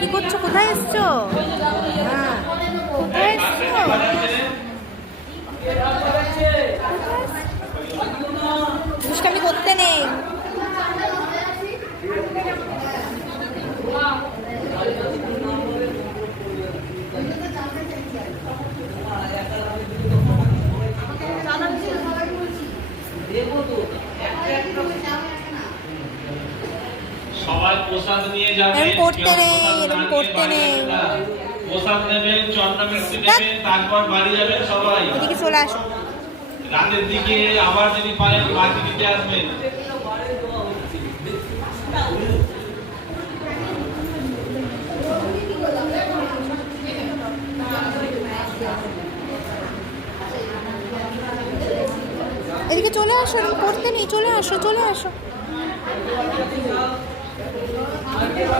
কি করছো? কোথায় এসছো? কোথায় এসছো? দুষ্টামি করতে নেই। সবাই প্রসাদ নিয়ে যাবেন। এরকম করতে নেই, এরকম করতে নেই। প্রসাদ নেবেন, চন্দ্র মিষ্টি নেবেন, তারপর বাড়ি যাবেন সবাই। এদিকে চলে আসো। রাতের দিকে আবার যদি পারেন বাকি দিতে আসবেন। এদিকে চলে আসো, এরকম করতে নেই। চলে আসো, চলে আসো।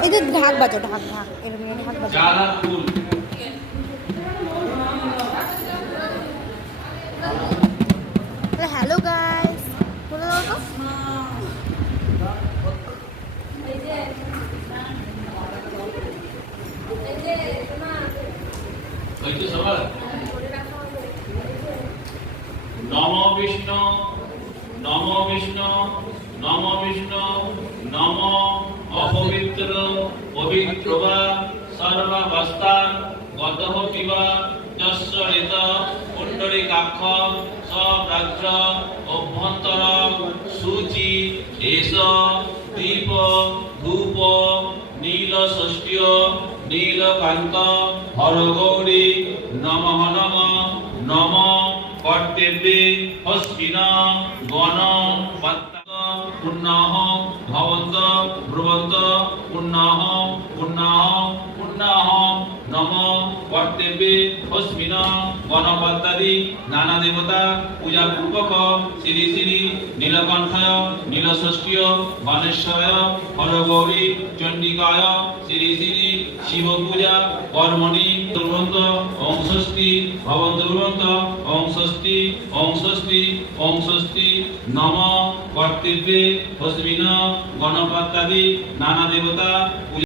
এই যে ঢাক বাজো, ঢাক ঢাক এরকম ঢাক বাজো। গাঁদা ফুল হ্যালো গাইস, বলে দাও তো। হয়তো সবার নম বিষ্ণু, নম বিষ্ণু, নম বিষ্ণু, নম অপবিত্র পবিত্র বা সর্বাবস্থান গতঃ পিবা যস্য ঋত পুণ্ডরীকাক্ষ সপ্রাজ্য অভ্যন্তর সূচি এষ দীপ ধূপ নীল ষষ্ঠীয় নীলকান্ত হরগৌরী নমঃ নমঃ নম কর্তব্যে হস্তিন গণ পুণ্যাহ ভবন্ত ব্রুবন্ত পুণ্যাহ পুণ্যাহ পুণ্যাহ নম কর্তব্যে হস্মিন গণপত্যাদি নানা দেবতা পূজা পূর্বক শ্রী শ্রী নীলকণ্ঠায় নীলষষ্ঠীয় গণেশায় হরগৌরী চণ্ডিকায় শ্রী শ্রী শিব পূজা কর্মণি দুর্বন্ত ওং ষষ্ঠী ভবন্ত দুর্বন্ত ওং ষষ্ঠী ওং ষষ্ঠী ওং ষষ্ঠী নম কর্তব্যে হস্মিন গণপত্যাদি নানা দেবতা